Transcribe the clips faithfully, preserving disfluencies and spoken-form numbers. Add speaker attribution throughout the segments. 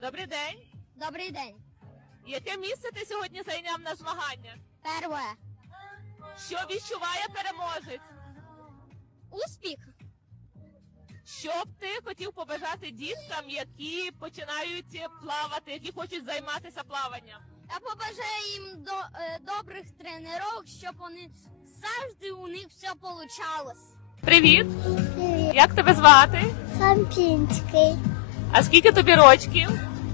Speaker 1: Добрий день.
Speaker 2: Добрий день.
Speaker 1: Яке місце ти сьогодні зайняв на змаганнях?
Speaker 2: Перше.
Speaker 1: Що відчуває переможець?
Speaker 2: Успіх.
Speaker 1: Що б ти хотів побажати діткам, які починають плавати, які хочуть займатися плаванням?
Speaker 2: Я побажаю їм до, е, добрих тренувань, щоб вони завжди у них все вийшло.
Speaker 1: Привіт! Як тебе звати?
Speaker 2: Сампінський.
Speaker 1: А скільки тобі рочків?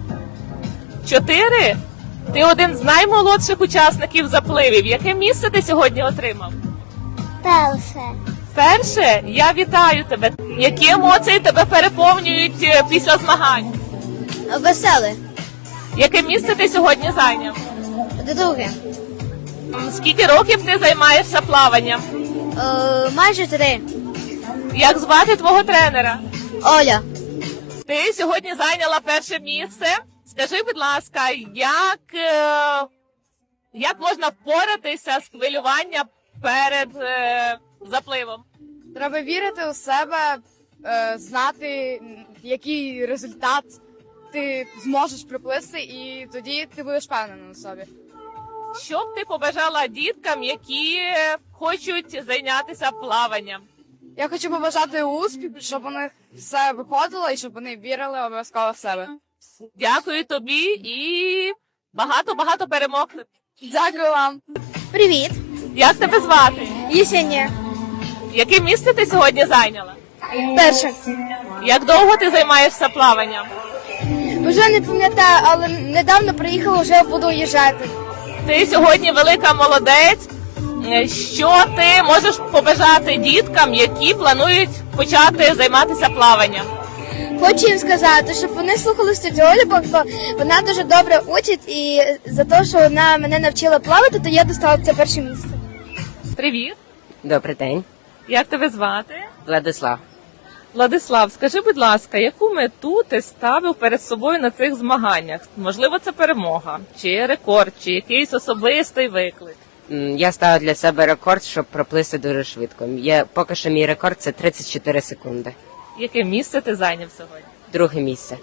Speaker 1: Чотири? Ти один з наймолодших учасників запливів. Яке місце ти сьогодні отримав?
Speaker 2: Перше.
Speaker 1: Перше, я вітаю тебе. Які емоції тебе переповнюють е, після змагань?
Speaker 2: Веселе.
Speaker 1: Яке місце ти сьогодні зайняв?
Speaker 2: Друге.
Speaker 1: М, Скільки років ти займаєшся плаванням?
Speaker 2: Е, майже три.
Speaker 1: Як звати твого тренера?
Speaker 2: Оля.
Speaker 1: Ти сьогодні зайняла перше місце. Скажи, будь ласка, як, е, як можна впоратися з хвилювання перед е, запливом?
Speaker 3: Треба вірити у себе, е, знати, який результат ти зможеш приплисти, і тоді ти будеш впевнений у собі.
Speaker 1: Що б ти побажала діткам, які хочуть зайнятися плаванням?
Speaker 3: Я хочу побажати успіху, щоб у них все виходило і щоб вони вірили обов'язково в себе.
Speaker 1: Дякую тобі і багато-багато перемог.
Speaker 3: Дякую вам.
Speaker 2: Привіт.
Speaker 1: Як тебе звати?
Speaker 2: Єсенія.
Speaker 1: Яке місце ти сьогодні зайняла?
Speaker 2: Перше.
Speaker 1: Як довго ти займаєшся плаванням?
Speaker 2: Вже не пам'ятаю, але недавно приїхала, вже буду їжджати.
Speaker 1: Ти сьогодні велика молодець. Що ти можеш побажати діткам, які планують почати займатися плаванням?
Speaker 2: Хочу їм сказати, щоб вони слухали тетю Олю, бо вона дуже добре учить, і за те, що вона мене навчила плавати, то я достала це перше місце.
Speaker 1: Привіт.
Speaker 4: Добрий день,
Speaker 1: Як тебе звати?
Speaker 4: Владислав.
Speaker 1: Владислав, скажи, будь ласка, яку мету ти ставив перед собою на цих змаганнях? Можливо, це перемога, чи рекорд, чи якийсь особистий виклик?
Speaker 4: М, Я ставив для себе рекорд, щоб проплисти дуже швидко. Я, поки що мій рекорд – це тридцять чотири секунди.
Speaker 1: Яке місце ти зайняв сьогодні?
Speaker 4: Друге місце.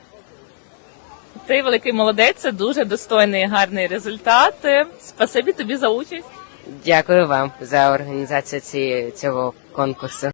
Speaker 1: Ти великий молодець, це дуже достойний і гарний результат. Спасибі тобі за участь.
Speaker 4: Дякую вам за організацію ці- цього конкурсу.